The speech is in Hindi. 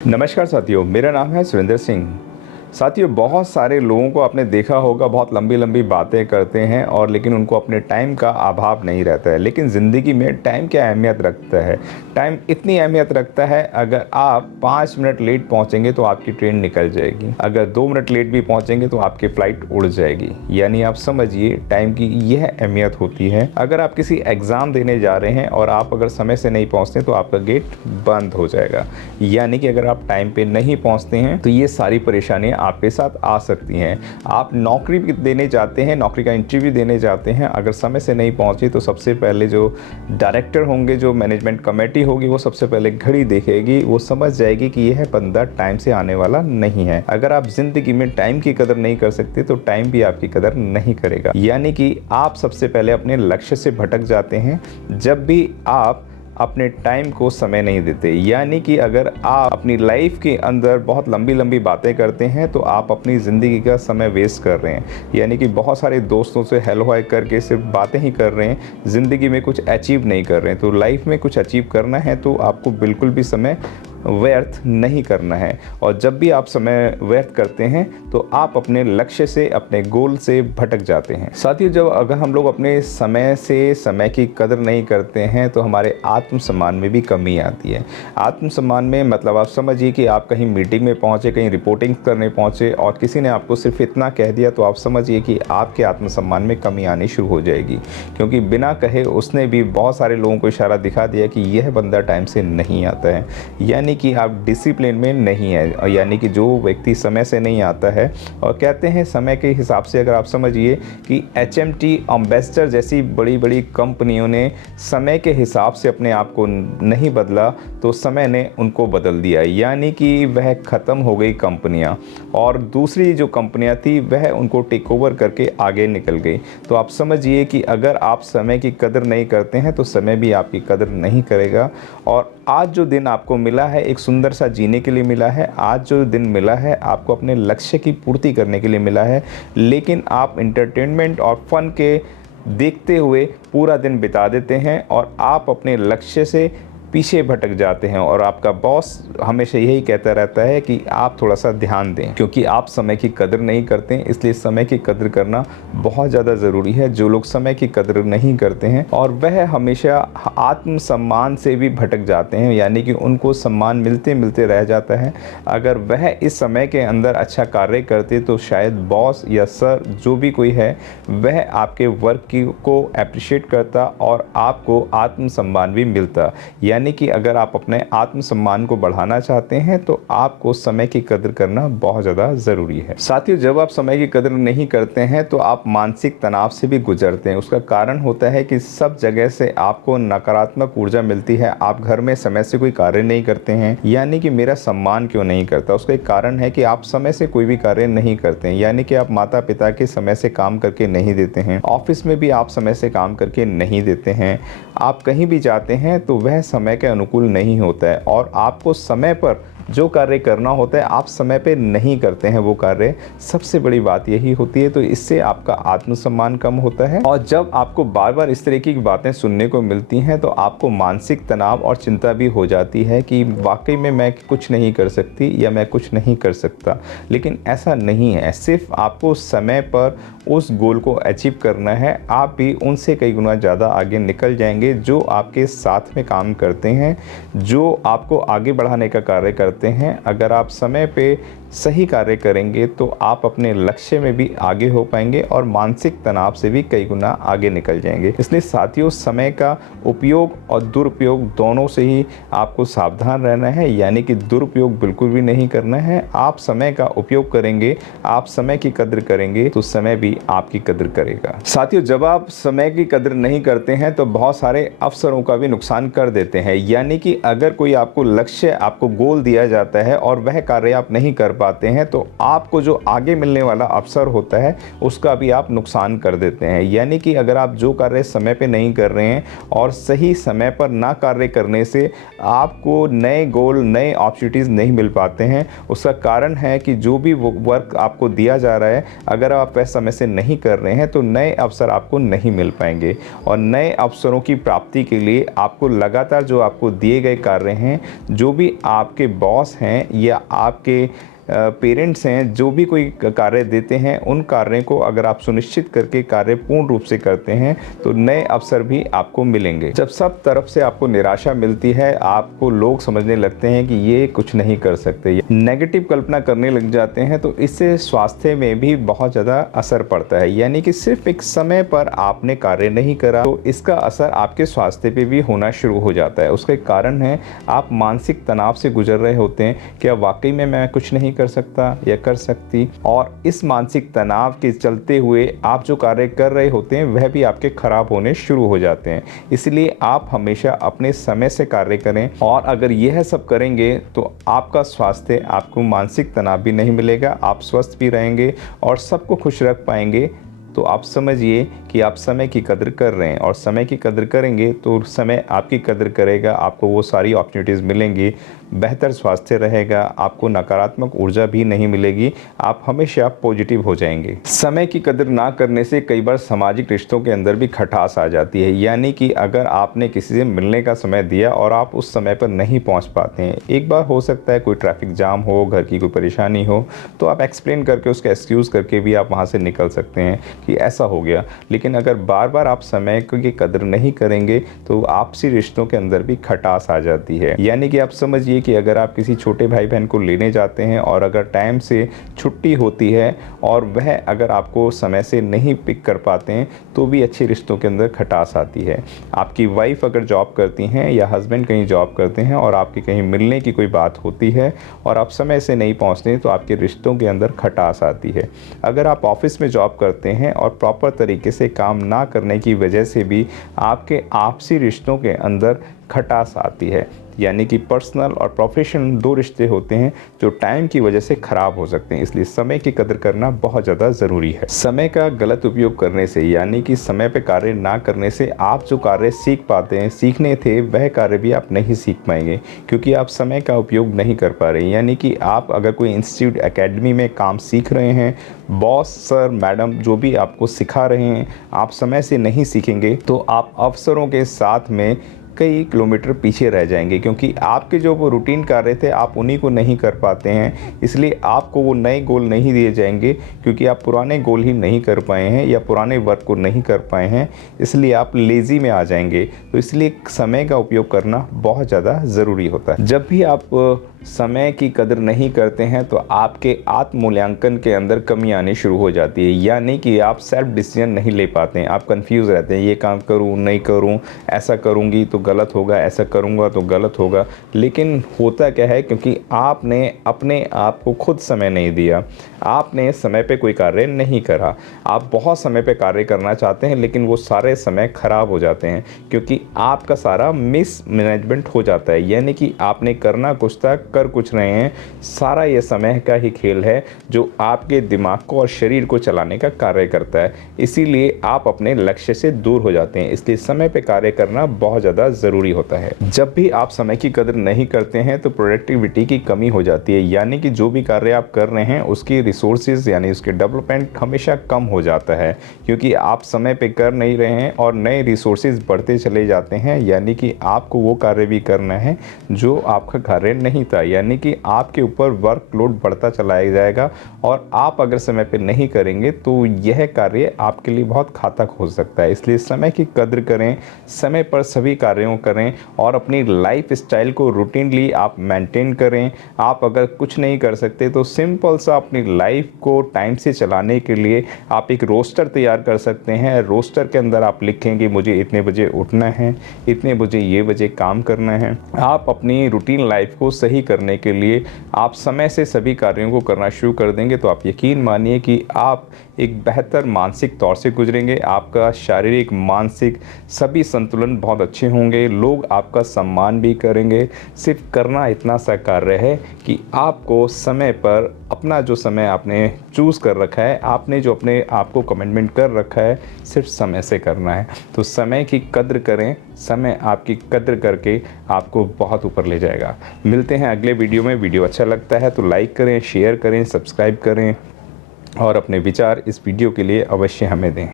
नमस्कार साथियों, मेरा नाम है सुरेंद्र सिंह। साथियों, बहुत सारे लोगों को आपने देखा होगा, बहुत लंबी लंबी बातें करते हैं और लेकिन उनको अपने टाइम का अभाव नहीं रहता है। लेकिन ज़िंदगी में टाइम क्या अहमियत रखता है? टाइम इतनी अहमियत रखता है, अगर आप 5 मिनट लेट पहुंचेंगे तो आपकी ट्रेन निकल जाएगी, अगर 2 मिनट लेट भी पहुंचेंगे तो आपकी फ़्लाइट उड़ जाएगी। यानी आप समझिए टाइम की यह अहमियत होती है। अगर आप किसी एग्ज़ाम देने जा रहे हैं और आप अगर समय से नहीं पहुँचते तो आपका गेट बंद हो जाएगा। यानी कि अगर आप टाइम पर नहीं पहुँचते हैं तो ये सारी परेशानियाँ आपके साथ आ सकती हैं। आप नौकरी भी देने जाते हैं, नौकरी का इंटरव्यू देने जाते हैं, अगर समय से नहीं पहुंचे तो सबसे पहले जो डायरेक्टर होंगे, जो मैनेजमेंट कमेटी होगी, वो सबसे पहले घड़ी देखेगी, वो समझ जाएगी कि यह बंदा टाइम से आने वाला नहीं है। अगर आप ज़िंदगी में टाइम की कदर नहीं कर सकते तो टाइम भी आपकी कदर नहीं करेगा। यानी कि आप सबसे पहले अपने लक्ष्य से भटक जाते हैं जब भी आप अपने टाइम को समय नहीं देते। यानी कि अगर आप अपनी लाइफ के अंदर बहुत लंबी लंबी बातें करते हैं तो आप अपनी ज़िंदगी का समय वेस्ट कर रहे हैं। यानी कि बहुत सारे दोस्तों से हेलो हाय करके सिर्फ बातें ही कर रहे हैं, ज़िंदगी में कुछ अचीव नहीं कर रहे हैं। तो लाइफ में कुछ अचीव करना है तो आपको बिल्कुल भी समय व्यर्थ नहीं करना है। और जब भी आप समय व्यर्थ करते हैं तो आप अपने लक्ष्य से, अपने गोल से भटक जाते हैं। साथियों, जब अगर हम लोग अपने समय से समय की कदर नहीं करते हैं तो हमारे आत्मसम्मान में भी कमी आती है। आत्मसम्मान में मतलब आप समझिए कि आप कहीं मीटिंग में पहुंचे, कहीं रिपोर्टिंग करने पहुंचे और किसी ने आपको सिर्फ इतना कह दिया तो आप समझिए कि आपके आत्मसम्मान में कमी आनी शुरू हो जाएगी। क्योंकि बिना कहे उसने भी बहुत सारे लोगों को इशारा दिखा दिया कि यह बंदा टाइम से नहीं आता है। यानी कि आप डिसिप्लिन में नहीं है। यानी कि जो व्यक्ति समय से नहीं आता है, और कहते हैं समय के हिसाब से, अगर आप समझिए कि HMT, एम्बेसडर जैसी बड़ी बड़ी कंपनियों ने समय के हिसाब से अपने आप को नहीं बदला तो समय ने उनको बदल दिया। यानी कि वह ख़त्म हो गई कंपनियां और दूसरी जो कंपनियां थी वह उनको टेक ओवर करके आगे निकल गई। तो आप समझिए कि अगर आप समय की कदर नहीं करते हैं तो समय भी आपकी कदर नहीं करेगा। और आज जो दिन आपको मिला है एक सुंदर सा जीने के लिए मिला है, आज जो दिन मिला है आपको अपने लक्ष्य की पूर्ति करने के लिए मिला है। लेकिन आप एंटरटेनमेंट और फन के देखते हुए पूरा दिन बिता देते हैं और आप अपने लक्ष्य से पीछे भटक जाते हैं। और आपका बॉस हमेशा यही कहता रहता है कि आप थोड़ा सा ध्यान दें, क्योंकि आप समय की कदर नहीं करते हैं। इसलिए समय की कदर करना बहुत ज़्यादा ज़रूरी है। जो लोग समय की कदर नहीं करते हैं और वह हमेशा आत्मसम्मान से भी भटक जाते हैं, यानी कि उनको सम्मान मिलते मिलते रह जाता है। अगर वह इस समय के अंदर अच्छा कार्य करते तो शायद बॉस या सर जो भी कोई है वह आपके वर्क को अप्रिशिएट करता और आपको आत्मसम्मान भी मिलता। यानी कि अगर आप अपने आत्मसम्मान को बढ़ाना चाहते हैं तो आपको समय की कदर करना बहुत ज़्यादा ज़रूरी है। साथियों, जब आप समय की कदर नहीं करते हैं तो आप मानसिक तनाव से भी गुजरते हैं। उसका कारण होता है कि सब जगह से आपको नकारात्मक ऊर्जा मिलती है। आप घर में समय से कोई कार्य नहीं करते हैं, यानी कि मेरा सम्मान क्यों नहीं करता। उसका एक कारण है कि आप समय से कोई भी कार्य नहीं करते हैं। यानी कि आप माता पिता के समय से काम करके नहीं देते हैं, ऑफिस में भी आप समय से काम करके नहीं देते हैं, आप कहीं भी जाते हैं तो वह समय के अनुकूल नहीं होता है और आपको समय पर जो कार्य करना होता है आप समय पे नहीं करते हैं वो कार्य। सबसे बड़ी बात यही होती है। तो इससे आपका आत्मसम्मान कम होता है और जब आपको बार बार इस तरीके की बातें सुनने को मिलती हैं तो आपको मानसिक तनाव और चिंता भी हो जाती है कि वाकई में मैं कुछ नहीं कर सकती या मैं कुछ नहीं कर सकता। लेकिन ऐसा नहीं है, सिर्फ आपको समय पर उस गोल को अचीव करना है। आप भी उनसे कई गुना ज़्यादा आगे निकल जाएंगे जो आपके साथ में काम करते हैं, जो आपको आगे बढ़ाने का कार्य करते हैं। अगर आप समय पे सही कार्य करेंगे तो आप अपने लक्ष्य में भी आगे हो पाएंगे और मानसिक तनाव से भी कई गुना आगे निकल जाएंगे। इसलिए साथियों, समय का उपयोग और दुरुपयोग दोनों से ही आपको सावधान रहना है। यानी कि दुरुपयोग बिल्कुल भी नहीं करना है। आप समय का उपयोग करेंगे, आप समय की कदर करेंगे तो समय भी आपकी कदर करेगा। साथियों, जब आप समय की कदर नहीं करते हैं तो बहुत सारे अवसरों का भी नुकसान कर देते हैं। यानी कि अगर कोई आपको लक्ष्य, आपको गोल दिया जाता है और वह कार्य आप नहीं कर पाते हैं तो आपको जो आगे मिलने वाला अवसर होता है उसका भी आप नुकसान कर देते हैं। यानी कि अगर आप जो कार्य समय पे नहीं कर रहे हैं और सही समय पर ना कार्य करने से आपको नए गोल, नए अपॉर्चुनिटीज़ नहीं मिल पाते हैं। उसका कारण है कि जो भी वर्क आपको दिया जा रहा है, अगर आप वह समय से नहीं कर रहे हैं तो नए अवसर आपको नहीं मिल पाएंगे। और नए अवसरों की प्राप्ति के लिए आपको लगातार जो आपको दिए गए कार्य हैं, जो भी आपके बॉस हैं या आपके पेरेंट्स हैं, जो भी कोई कार्य देते हैं, उन कार्यों को अगर आप सुनिश्चित करके कार्य पूर्ण रूप से करते हैं तो नए अवसर भी आपको मिलेंगे। जब सब तरफ से आपको निराशा मिलती है, आपको लोग समझने लगते हैं कि ये कुछ नहीं कर सकते, नेगेटिव कल्पना करने लग जाते हैं, तो इससे स्वास्थ्य में भी बहुत ज़्यादा असर पड़ता है। यानी कि सिर्फ एक समय पर आपने कार्य नहीं करा तो इसका असर आपके स्वास्थ्य पे भी होना शुरू हो जाता है। उसका कारण है आप मानसिक तनाव से गुजर रहे होते हैं, क्या वाकई में मैं कुछ नहीं कर सकता या कर सकती, और इस मानसिक तनाव के चलते हुए आप जो कार्य कर रहे होते हैं वह भी आपके खराब होने शुरू हो जाते हैं। इसलिए आप हमेशा अपने समय से कार्य करें, और अगर यह सब करेंगे तो आपका स्वास्थ्य, आपको मानसिक तनाव भी नहीं मिलेगा, आप स्वस्थ भी रहेंगे और सबको खुश रख पाएंगे। तो आप समझिए कि आप समय की कदर कर रहे हैं, और समय की कदर करेंगे तो समय आपकी कदर करेगा, आपको वो सारी अपॉर्चुनिटीज़ मिलेंगी, बेहतर स्वास्थ्य रहेगा, आपको नकारात्मक ऊर्जा भी नहीं मिलेगी, आप हमेशा पॉजिटिव हो जाएंगे। समय की कदर ना करने से कई बार सामाजिक रिश्तों के अंदर भी खटास आ जाती है। यानी कि अगर आपने किसी से मिलने का समय दिया और आप उस समय पर नहीं पहुंच पाते हैं, एक बार हो सकता है कोई ट्रैफिक जाम हो, घर की कोई परेशानी हो, तो आप एक्सप्लेन करके, उसका एक्सक्यूज़ करके भी आप वहाँ से निकल सकते हैं कि ऐसा हो गया। लेकिन अगर बार बार आप समय की कदर नहीं करेंगे तो आपसी रिश्तों के अंदर भी खटास आ जाती है। यानी कि आप समझिए कि अगर आप किसी छोटे भाई बहन को लेने जाते हैं और अगर टाइम से छुट्टी होती है और वह अगर आपको समय से नहीं पिक कर पाते हैं तो भी अच्छे रिश्तों के अंदर खटास आती है। आपकी वाइफ अगर जॉब करती हैं या हस्बैंड कहीं जॉब करते हैं और आपकी कहीं मिलने की कोई बात होती है और आप समय से नहीं पहुंचते तो आपके रिश्तों के अंदर खटास आती है। अगर आप ऑफिस में जॉब करते हैं और प्रॉपर तरीके से काम ना करने की वजह से भी आपके आपसी रिश्तों के अंदर खटास आती है। यानी कि पर्सनल और प्रोफेशनल दो रिश्ते होते हैं जो टाइम की वजह से ख़राब हो सकते हैं। इसलिए समय की कदर करना बहुत ज़्यादा ज़रूरी है। समय का गलत उपयोग करने से, यानी कि समय पे कार्य ना करने से आप जो कार्य सीख पाते हैं, सीखने थे, वह कार्य भी आप नहीं सीख पाएंगे क्योंकि आप समय का उपयोग नहीं कर पा रहे। यानी कि आप अगर कोई इंस्टीट्यूट, एकेडमी में काम सीख रहे हैं, बॉस, सर, मैडम जो भी आपको सिखा रहे हैं, आप समय से नहीं सीखेंगे तो आप अवसरों के साथ में कई किलोमीटर पीछे रह जाएंगे, क्योंकि आपके जो वो रूटीन कार्य थे आप उन्हीं को नहीं कर पाते हैं। इसलिए आपको वो नए गोल नहीं दिए जाएंगे क्योंकि आप पुराने गोल ही नहीं कर पाए हैं या पुराने वर्क को नहीं कर पाए हैं, इसलिए आप लेज़ी में आ जाएंगे। तो इसलिए समय का उपयोग करना बहुत ज़्यादा ज़रूरी होता है। जब भी आप समय की कदर नहीं करते हैं तो आपके आत्म मूल्यांकन के अंदर कमी आनी शुरू हो जाती है। यानी कि आप सेल्फ डिसीजन नहीं ले पाते हैं, आप कंफ्यूज रहते हैं, ये काम करूं नहीं करूं, ऐसा करूंगी तो गलत होगा, ऐसा करूंगा तो गलत होगा। लेकिन होता क्या है, क्योंकि आपने अपने आप को खुद समय नहीं दिया, आपने समय पे कोई कार्य नहीं करा। आप बहुत समय पे कार्य करना चाहते हैं लेकिन वो सारे समय खराब हो जाते हैं क्योंकि आपका सारा मिस मैनेजमेंट हो जाता है। यानी कि आपने करना कुछ था, कर कुछ रहे हैं, सारा ये समय का ही खेल है जो आपके दिमाग को और शरीर को चलाने का कार्य करता है। इसीलिए आप अपने लक्ष्य से दूर हो जाते हैं। इसलिए समय पे कार्य करना बहुत ज़्यादा ज़रूरी होता है। जब भी आप समय की कदर नहीं करते हैं तो प्रोडक्टिविटी की कमी हो जाती है। यानी कि जो भी कार्य आप कर रहे हैं उसकी रिसोर्सेज यानी उसके डेवलपमेंट हमेशा कम हो जाता है क्योंकि आप समय पे कर नहीं रहे हैं और नए रिसोर्सेज बढ़ते चले जाते हैं। यानी कि आपको वो कार्य भी करना है जो आपका कार्य नहीं था। यानी कि आपके ऊपर वर्कलोड बढ़ता चला जाएगा और आप अगर समय पे नहीं करेंगे तो यह कार्य आपके लिए बहुत घातक हो सकता है। इसलिए समय की कद्र करें, समय पर सभी कार्यों करें और अपनी लाइफ स्टाइल को रूटीनली आप मेंटेन करें। आप अगर कुछ नहीं कर सकते तो सिंपल सा अपनी लाइफ को टाइम से चलाने के लिए आप एक रोस्टर तैयार कर सकते हैं। रोस्टर के अंदर आप लिखेंगे मुझे इतने बजे उठना है, इतने बजे ये बजे काम करना है। आप अपनी रूटीन लाइफ को सही करने के लिए आप समय से सभी कार्यों को करना शुरू कर देंगे तो आप यकीन मानिए कि आप एक बेहतर मानसिक तौर से गुजरेंगे। आपका शारीरिक, मानसिक सभी संतुलन बहुत अच्छे होंगे। लोग आपका सम्मान भी करेंगे। सिर्फ करना इतना सा कार्य है कि आपको समय पर अपना जो समय आपने चूज़ कर रखा है, आपने जो अपने आप को कमिटमेंट कर रखा है, सिर्फ समय से करना है। तो समय की कद्र करें, समय आपकी कद्र करके आपको बहुत ऊपर ले जाएगा। मिलते हैं अगले वीडियो में। वीडियो अच्छा लगता है तो लाइक करें, शेयर करें, सब्सक्राइब करें और अपने विचार इस वीडियो के लिए अवश्य हमें दें।